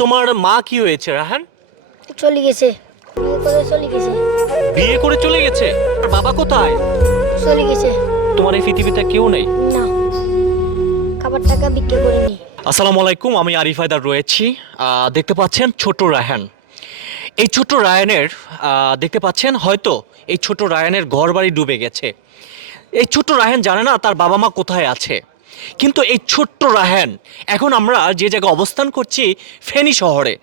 তোমার মা কি হয়েছে রাহান? চলে গেছে। বিয়ে করে চলে গেছে। বিয়ে করে চলে গেছে? আর বাবা কোথায়? চলে গেছে। তোমার এই পৃথিবীতে কেউ নেই? না। খাবার টাকা বিক্রি করিনি। আসসালামু আলাইকুম আমি আরিফ হায়দার রয়েছি। দেখতে পাচ্ছেন ছোট রায়হান এই ছোট রায়নের দেখতে পাচ্ছেন হয়তো এই ছোট রায়নের ঘর বাড়ি ডুবে গেছে। এই ছোট্ট রায়হান জানে না তার বাবা মা কোথায় আছে। কিন্তু এই ছোট্ট রায়হান এখন আমরা যে জায়গায় অবস্থান করছি ফেনী শহরে।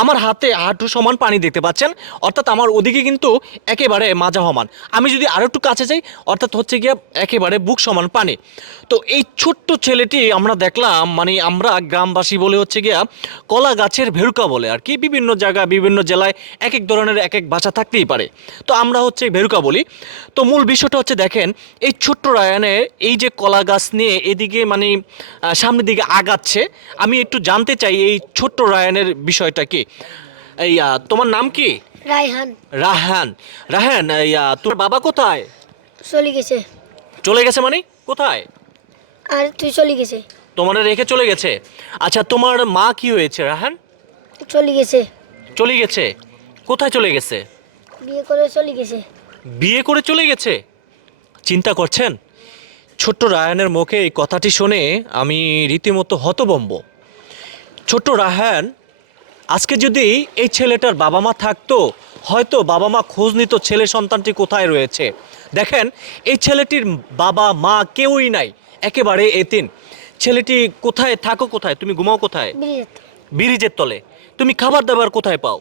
আমার হাতে হাঁটু সমান পানি দেখতে পাচ্ছেন, অর্থাৎ আমার ওদিকে কিন্তু একেবারে মাজা সমান। আমি যদি আরও একটু কাছে যাই, অর্থাৎ হচ্ছে গিয়ে একেবারে বুক সমান পানি। তো এই ছোট্ট ছেলেটি আমরা দেখলাম মানে আমরা গ্রামবাসী বলে হচ্ছে গিয়া কলা গাছের ভেরুকা বলে আর কি। বিভিন্ন জায়গা বিভিন্ন জেলায় এক এক ধরনের এক এক ভাষা থাকতেই পারে। তো আমরা হচ্ছে ভেরুকা বলি। তো মূল বিষয়টা হচ্ছে দেখেন, এই ছোট্ট রায়ানের এই যে কলা গাছ নিয়ে এদিকে মানে সামনের দিকে আগাচ্ছে। আমি একটু জানতে চাই এই ছোট্ট রায়ানের বিষয়টা কি? এই তোমার নাম কি? রায়হান। রাহান এই তোর বাবা কোথায়? চলে গেছে। চলে গেছে মানে? কোথায়? আর তুই চলে গেছে। তোমার রেখে চলে গেছে? আচ্ছা তোমার মা কি হয়েছে রাহান চলে গেছে। চলে গেছে? কোথায় চলে গেছে? বিয়ে করে চলে গেছে। বিয়ে করে চলে গেছে? চিন্তা করছেন? ছোট্ট রায়ানের মুখে এই কথাটি শুনে আমি রীতিমতো হতবম্ব ছোট্ট রায়ান আজকে যদি এই ছেলেটার বাবা মা থাকতো হয়তো বাবা মা খোঁজ নিত ছেলে সন্তানটি কোথায় রয়েছে। দেখেন এই ছেলেটির বাবা মা কেউই নাই একেবারে এতিন। ছেলেটি কোথায় থাকো কোথায়? তুমি ঘুমাও কোথায়? ব্রিজের তলে। তুমি খাবার দাবার কোথায় পাও?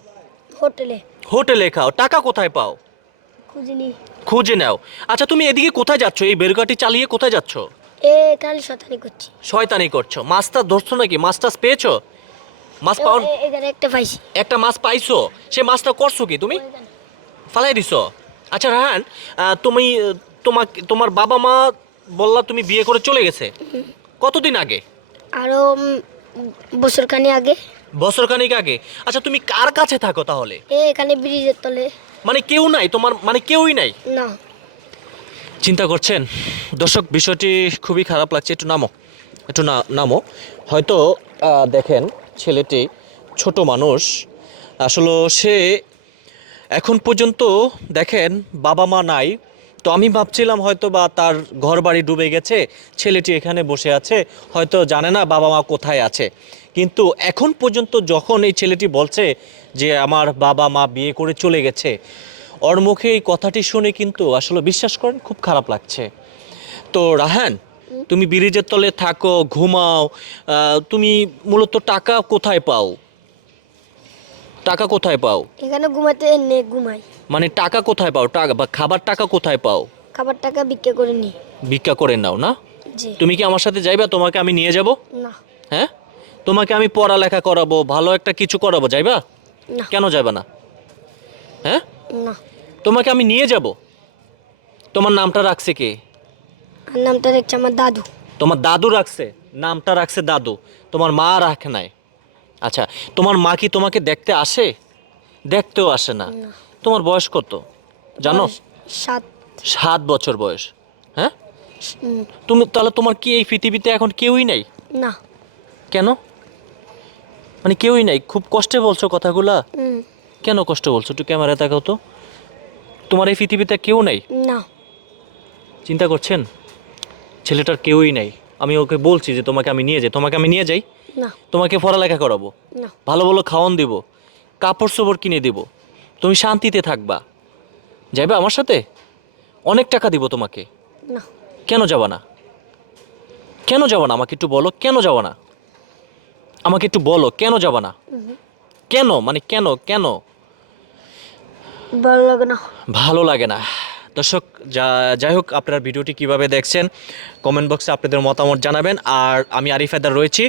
হোটেলে। হোটেলে খাও। টাকা কোথায় পাও? খুঁজিনি খুঁজে নাও। আচ্ছা তুমি এদিকে কোথায় যাচ্ছ? এই বেরগাটি চালিয়ে কোথায় যাচ্ছ? এ কাল শতানি করছি। শয়তানি করছ। মাছটা ধরছো নাকি? মাছ টাছ পেয়েছ? মাছ পাও এখানে একটা পাইছি। একটা মাছ পাইছো? সে মাছটা করছ কি তুমি? ফালাই দিছো? আচ্ছা রাহান তুমি তোমার তোমার বাবা মা বললা তুমি বিয়ে করে চলে গেছে। কতদিন আগে? আরও বছর খানি আগে। বছর খানিক আগে। আচ্ছা তুমি কার কাছে থাকো তাহলে? এ এখানে ব্রিজের তলে। মানে কেউ নাই তোমার মানে কেউই নাই? না। চিন্তা করছেন? দর্শক বিষয়টি খুবই খারাপ লাগছে একটু নামো। একটু না নামো। হয়তো দেখেন ছেলেটি ছোট মানুষ। আসলে সে এখন পর্যন্ত দেখেন বাবা মা নাই। তো আমি ভাবছিলাম হয়তো বা তার ঘর বাড়ি ডুবে গেছে ছেলেটি এখানে বসে আছে হয়তো জানে না বাবা মা কোথায় আছে। কিন্তু এখন পর্যন্ত যখন এই ছেলেটি বলছে যে আমার বাবা মা বিয়ে করে চলে গেছে ওর মুখে এই কথাটি শুনে কিন্তু আসলে বিশ্বাস করেন খুব খারাপ লাগছে। তো রাহান তুমি ব্রিজের তলে থাকো ঘুমাও তুমি মূলত টাকা কোথায় পাও? টাকা কোথায় পাও? এখানে ঘুমাতে নে ঘুমাই। মানে টাকা কোথায় পাও? টাকা বা খাবার টাকা কোথায় পাও? খাবার টাকা বিক্রি করিনি ভিক্ষা করে নাও না? তুমি কি আমার সাথে যাইবা? তোমাকে আমি নিয়ে যাব? না। হ্যাঁ? তোমাকে আমি পড়ালেখা করাবো ভালো একটা কিছু করাবো যাইবা? কেন যাবে না? হ্যাঁ? না। তোমাকে আমি নিয়ে যাব? তোমার নামটা রাখছে কে? নামটা দেখছে আমার দাদু। তোমার দাদু রাখছে? নামটা রাখছে দাদু। তোমার মা রাখে নাই। আচ্ছা তোমার মা কি তোমাকে দেখতে আসে? দেখতেও আসে না। না। তোমার বয়স কত? জানো? সাত। সাত বছর বয়স। হ্যাঁ? তুমি তাহলে তোমার কি এই পৃথিবীতে এখন কেউই নাই? না। কেন? মানে কেউই নাই খুব কষ্টে বলছো কথাগুলা? কেন কষ্ট বলছো? একটু ক্যামেরায় তাকাও তো। তোমার এই পৃথিবীতে কেউ নাই? না। চিন্তা করছেন? ছেলেটার কেউই নাই। আমি ওকে বলছি যে তোমাকে আমি নিয়ে যাই। তোমাকে আমি নিয়ে যাই? না। তোমাকে পড়ালেখা করাবো? না। ভালো ভালো খাওয়ান দিব। কাপড় চোপড় কিনে দিব। তুমি শান্তিতে থাকবা। যাইবে আমার সাথে? অনেক টাকা দিব তোমাকে। না। কেন যাবা না? কেন যাবা না? আমাকে একটু বলো কেন যাবা না? আমাকে একটু বলো কেন যাবা না? কেন? মানে কেন? কেন? ভালো লাগে না। ভালো লাগে না। দর্শক যা যাই হোক আপনার ভিডিওটি কীভাবে দেখছেন কমেন্ট বক্সে আপনাদের মতামত জানাবেন। আর আমি আরিফ হায়দার রয়েছি।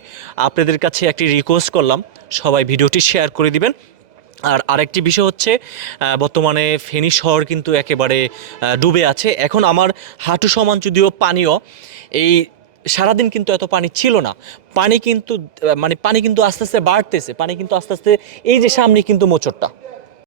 আপনাদের কাছে একটি রিকোয়েস্ট করলাম সবাই ভিডিওটি শেয়ার করে দিবেন। আর আরেকটি বিষয় হচ্ছে বর্তমানে ফেনী শহর কিন্তু একেবারে ডুবে আছে। এখন আমার হাঁটু সমান যদিও পানীয় এই সারাদিন কিন্তু এত পানি ছিল না। পানি কিন্তু মানে পানি কিন্তু আস্তে আস্তে বাড়তেছে, পানি কিন্তু আস্তে আস্তে এই যে সামনে কিন্তু মোচরটা